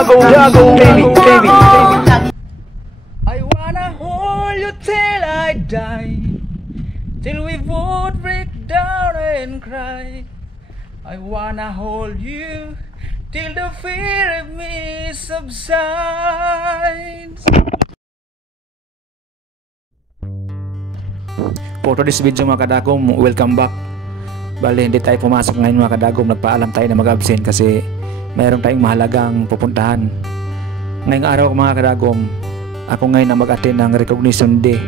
baby. I wanna hold you till I die, till we both break down and cry. I wanna hold you till the fear of me subsides. For today's video mga kadagom, welcome back. Bali hindi tayo pumasok ngayon mga kadagom, nagpaalam tayo na mag-absent kasi mayroon tayong mahalagang pupuntahan. Ngayong araw mga kadagom, ako ngayon na mag-attend ng recognition day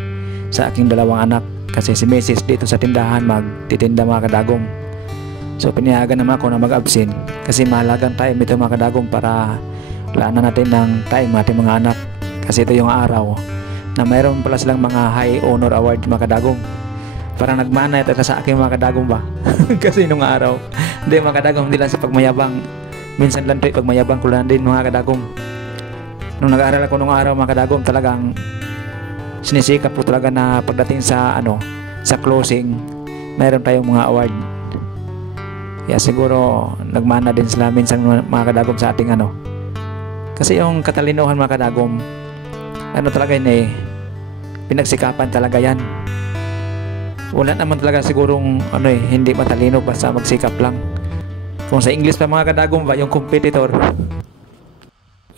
sa aking dalawang anak kasi si Mrs. dito sa tindahan magtitinda mga kadagom. So pinayagan naman ako na mag-absent kasi mahalagang time ito mga kadagom para laanan natin ng time ating mga anak kasi ito yung araw na mayroon pala silang mga high honor award mga kadagom. Parang nagmana ito sa akin mga kadagom ba? Kasi nung araw hindi mga kadagom, hindi lang sa pagmayabang, minsan lang ito pagmayabang ko lang din mga kadagom. Nung nag-aaral ako nung araw mga kadagom, talagang sinisikap po talaga na pagdating sa sa closing mayroon tayong mga award. Kaya siguro nagmana din sila minsan mga kadagom sa ating kasi yung katalinuhan mga kadagom talaga yun pinagsikapan talaga yan. Wala naman talaga sigurong hindi matalino basta magsikap lang. Kung sa English pa mga kadagom ba yung competitor,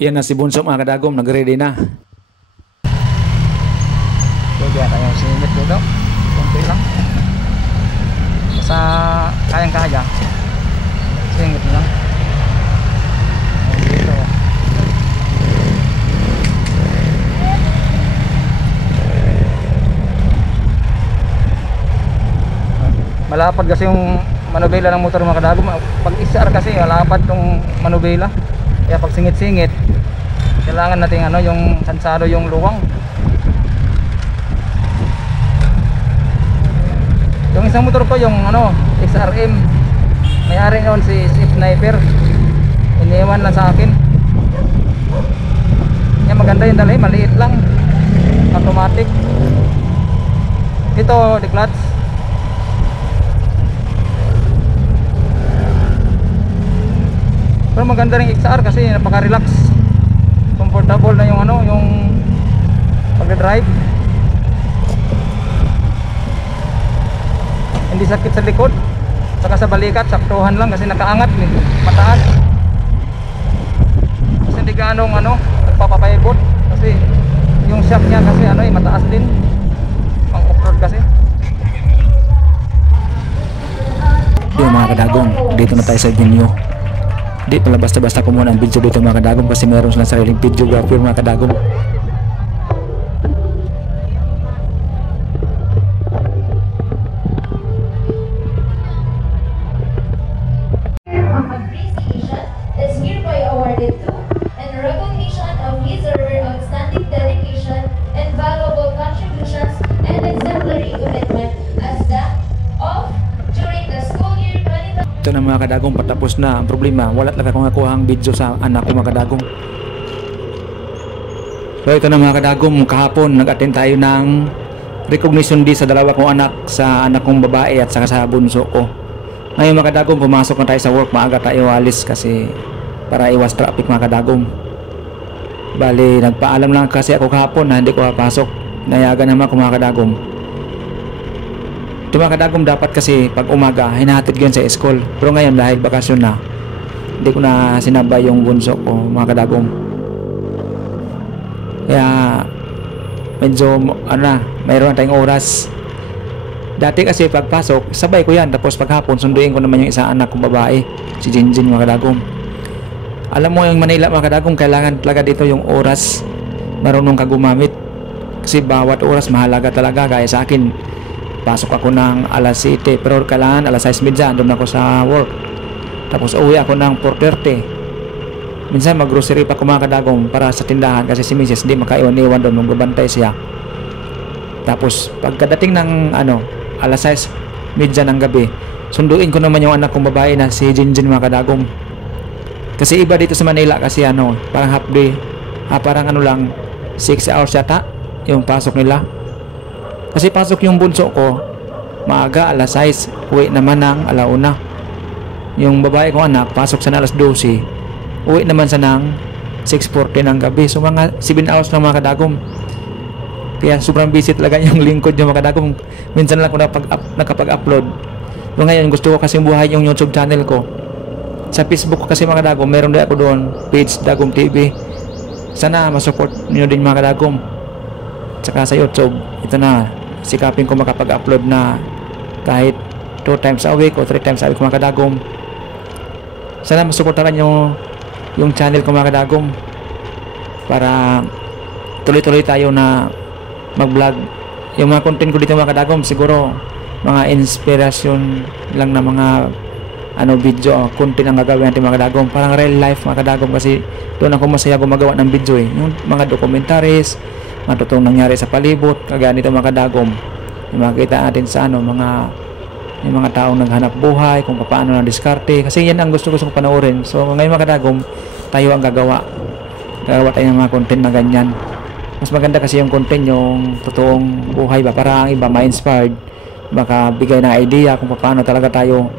yan na si Bunso mga kadagom, nag-ready na. Pwede tayo singit dito. Kunti lang. Basta kayang-kaya. Singit lang. Dito. Malapad kasi yung manubela ng motor mga kadagom. Pag isar kasi malapad tong manubela. Kaya pag singit-singit kailangan natin yung sansado yung luwang. Yung isang motor ko yung XRM, may-ari noon si Sniper, iniwan lang sa akin. Yan maganda yung dalhin, maliit lang, automatic. Ito the clutch. Pero maganda rin XR kasi napaka-relax. Comfortable na yung yung pag-drive. Hindi sakit sa likod. Saka sa balikat, saktuhan lang kasi nakaangat mataas. Kasi hindi ganong nagpapapayabot kasi yung shock niya kasi mataas din. Pang off-road kasi. Yung mga kadagom, dito na tayo sa venue. Di pala basta-basta ko muna ang video dito mga kadagom kasi meron silang sariling videographer mga kadagom. Appreciation is hereby awarded to in recognition of his or her outstanding dedication and valuable contributions and exemplary commitment as that of during the school year 2020. Ito na mga kadagom, patapos na. Ang problema, wala talaga akong nakuhang video sa anak ko mga kadagom. So ito na mga kadagom, kahapon nag-attend tayo ng recognition day sa dalawa kong anak, sa anak kong babae at saka sa bunso ko. Ngayon mga kadagom, pumasok na tayo sa work, maaga tayo alis kasi para iwas traffic mga kadagom. Bali, nagpaalam lang kasi ako kahapon na hindi ko papasok. Nayagan naman ako mga kadagom. Ito mga kadagom, dapat kasi pag umaga hinahatid ko yan sa school, pero ngayon dahil bakasyon na hindi ko na sinabay yung bunso ko mga kadagom. Kaya medyo mayroon tayong oras. Dati kasi pagpasok sabay ko yan, tapos paghapon sunduin ko naman yung isang anak kong babae, si Jinjin mga kadagom. Alam mo yung Manila mga kadagom, kailangan talaga dito yung oras marunong ka gumamit kasi bawat oras mahalaga talaga. Gaya sa akin, pasok ako ng alas 7 pero kailangan alas 6:30 doon ako sa work, tapos uwi ako ng 4:30. Minsan mag-grocery pa ako mga kadagom para sa tindahan kasi si Mrs. hindi makaiwan-iwan doon, magbabantay siya. Tapos pagkadating ng alas 6:30 ng gabi, sunduin ko naman yung anak kong babae na si Jinjin mga kadagom. Kasi iba dito sa Manila kasi parang half day, parang lang 6 hours yata yung pasok nila. Kasi pasok yung bunso ko maaga, alas 6, uwi naman ng alauna. Yung babae kong anak pasok sa alas 12, uwi naman sa ng 6:40 ng gabi. So mga 7 hours lang mga kadagom. Kaya sobrang busy talaga yung lingkod yung mga kadagom. Minsan lang ako nakapag-upload. So ngayon gusto ko kasi buhay yung YouTube channel ko. Sa Facebook ko kasi mga kadagom, meron din ako doon, page Dagom TV. Sana masupport niyo din mga kadagom. Tsaka sa YouTube, ito na, sikapin ko makapag-upload na kahit 2 times a week o 3 times a week mga kadagom. Sana masuportahan nyo yung channel ko mga kadagom para tuloy-tuloy tayo na mag-vlog. Yung mga content ko dito mga kadagom, siguro mga inspirasyon lang na mga video, content ang gagawin natin mga kadagom, parang real life mga kadagom, kasi doon ako masaya gumagawa ng video yung mga documentaries, mga totoong nangyari sa palibot, kagaya nito mga kadagom, yung makikita natin sa yung mga taong naghanap buhay, kung paano na diskarte, kasi yan ang gusto kong panoorin. So ngayon mga kadagom, tayo ang gagawa tayo ng mga content na ganyan. Mas maganda kasi yung content yung totoong buhay ba, para ang iba ma-inspired, makabigay ng idea kung paano talaga tayo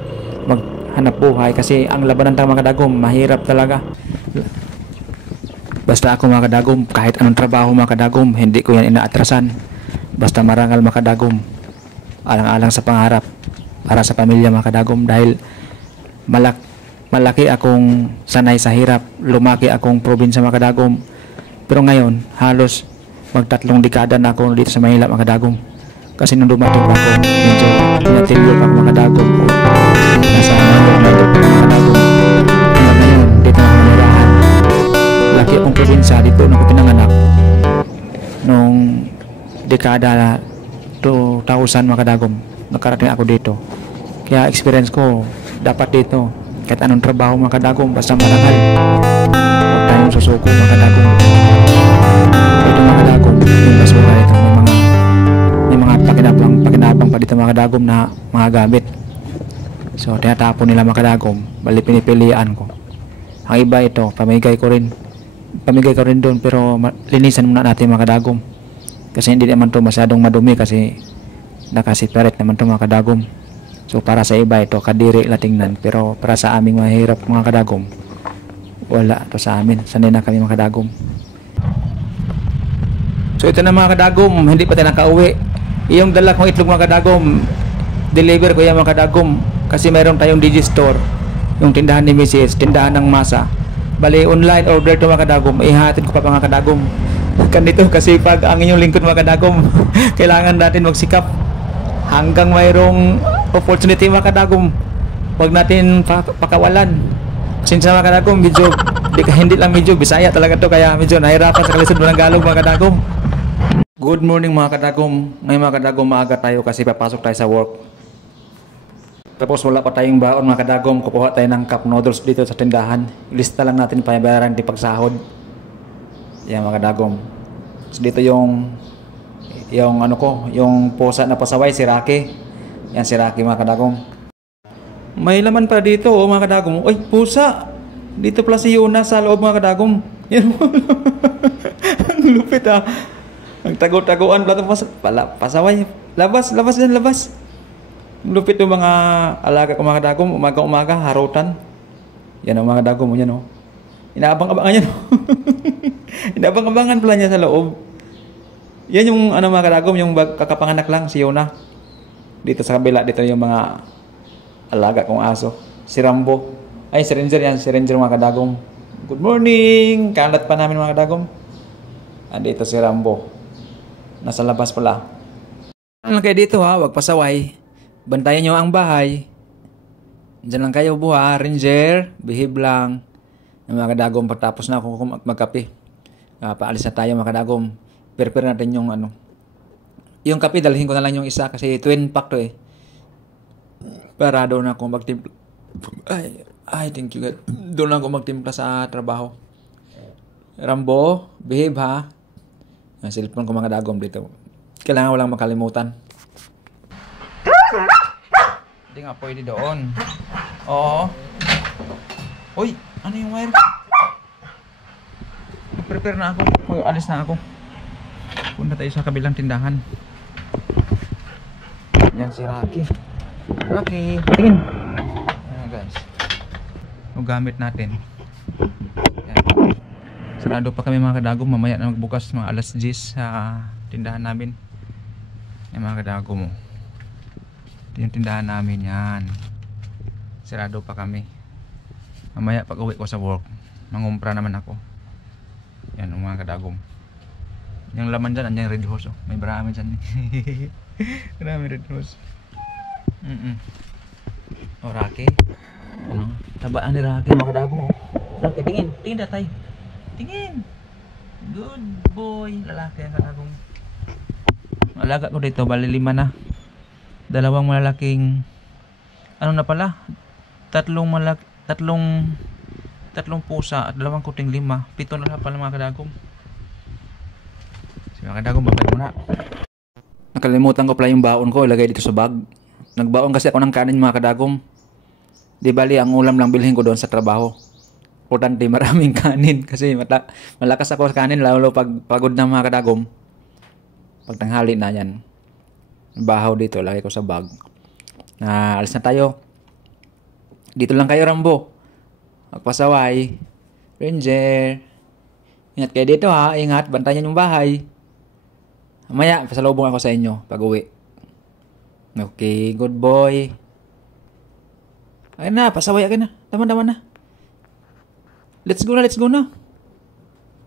maghanap buhay, kasi ang labanan tayo mga kadagom mahirap talaga. Basta ako mga kadagom, kahit anong trabaho mga kadagom, hindi ko yan inaatrasan. Basta marangal mga kadagom, alang-alang sa pangarap para sa pamilya mga kadagom, dahil malaki akong sanay sa hirap, lumaki akong probinsya mga kadagom, pero ngayon halos mag-3 dekada na ako dito sa Manila mga kadagom. Kasi nung dumating pa ako, medyo pinatilyo pa ako mga kadagom, nasa mga kadagom. Ngayon dito na ako manirahan, laki akong probinsya dito nung ako pinanganak nung dekada 2000 mga kadagom, nakarating ako dito. Kaya experience ko dapat dito, kahit anong trabaho mga kadagom, basta marangal, huwag tayong susuko mga kadagom. Ito mga kadagom, yung basura ito, may mga pakinabang pa dito mga kadagom na mga gamit. So tinatapon nila mga kadagom, bali pinipilian ko. Ang iba ito, pamigay ko rin doon, pero linisan muna natin mga kadagom, kasi hindi naman to masyadong madumi, kasi nakaseparate naman to mga kadagom. So para sa iba ito kadiri la tingnan, pero para sa aming mahirap mga kadagom, wala to sa amin, sanay na kami mga kadagom. So ito na mga kadagom, hindi pa tayo nakauwi. Yung dala kong itlog mga kadagom, deliver ko yan mga kadagom, kasi mayroon tayong Digistore, yung tindahan ni Mrs., tindahan ng masa. Bali online order to mga kadagom, ihatid ko pa mga kadagom. Ganito kasi pag ang inyong lingkod mga kadagom, kailangan natin magsikap hanggang mayroong opportunity mga kadagom, huwag natin pakawalan. Since mga kadagom, hindi lang medyo Bisaya talaga to, kaya medyo nahirapan sa kalisod ng Galog mga kadagom. Good morning mga kadagom. Ngayon mga kadagom, maaga tayo kasi papasok tayo sa work. Tapos wala pa tayong baon mga kadagom, kukuha tayo ng cup noodles dito sa tindahan. Lista lang natin payabayaran di pagsahod. Yan mga kadagom. So dito yung pusa na pasaway, si Rocky. Yan si Rocky mga kadagom. May laman pa dito mga kadagom. Uy, pusa! Dito pala si Yuna sa loob mga kadagom. Yan mo. Ang lupit Ang tago-taguan pala pasaway. Labas yan, labas. Ang lupit yung mga alaga ko mga kadagom. Umaga-umaga, harutan. Yan ang mga kadagom. Yan inaabang-abangan yan. Inaabang-abangan pala niya sa loob. Yan yung mga kadagom, yung kakapanganak lang si Yuna. Dito sa kabila, dito yung mga alaga kong aso. Si Rambo. Ay, si Ranger yan. Si Ranger mga kadagom. Good morning! Kalat pa namin mga kadagom. Dito si Rambo. Nasa labas pala. Ano kayo dito huwag pasaway. Bantayan nyo ang bahay. Diyan lang kayo buha. Ranger, behave lang. Yung mga kadagom, pagtapos na ako magkape. Paalis na tayo mga kadagom. Prepare natin yung yung kape, dalhin ko na lang yung isa kasi twin pack to Para doon ako magtimpla. Ay, thank you God. Doon ako magtimpla sa trabaho. Rambo, behave ha. Ang cellphone ko mga kadagom dito. Kailangan walang makalimutan. Hindi nga pwede doon. Oo. Uy, ano yung wire? Prepare na ako. Alis na ako. Punta tayo sa kabilang tindahan. Yan si Rocky. Rocky, tingin. Ayan guys. Yung gamit natin. Yan. Sarado pa kami mga kadagom. Mamaya na magbukas mga alas 10 sa tindahan namin. Yan mga kadagom. Ito yung tindahan namin yan. Sarado pa kami. Mamaya pag uwi ko sa work, mangumpra naman ako. Yan mga kadagom. Yung laman dyan, andyan red horse. Oh. May marami dyan. Marami red horse. Oh, Rocky. Ano? Tabaan ni Rocky mga kadagom. Rocky, tingin. Tingin na tayo. Tingin. Good boy. Lalaki ang kadagom. Alaga ko dito. Bali 5 na. 2 malalaking. Ano na pala? 3 pusa at 2 kuting 5. 7 na pala mga kadagom. Sige mga kadagom, babay muna. Nakalimutan ko pala yung baon ko. Ilagay dito sa bag. Nagbaon kasi ako ng kanin mga kadagom. Di bali, ang ulam lang bilhin ko doon sa trabaho. Importante maraming kanin kasi malakas ako sa kanin lalo pag pagod na mga kadagom. Pag tanghali na yan. Bahaw dito, lagay ko sa bag. Alis na tayo. Dito lang kayo, Rambo. Magpasaway. Ranger. Ingat kayo dito ha. Ingat, bantayan yung bahay. Mamaya, pasalubong ako sa inyo pag uwi. Okay, good boy. Ayun na, pasaway ka na. Tama na. Let's go na.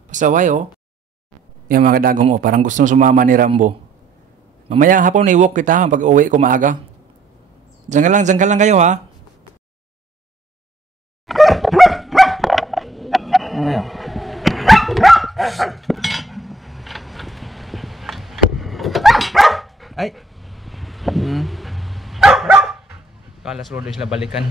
Pasaway oh. Yung mga kadagom oh, parang gustong sumama ni Rambo. Mamaya hapon i-walk kita pag uwi ko maaga. Diyan ka lang kayo ha. Ano kayo? Ay. Kala slow sila balikan.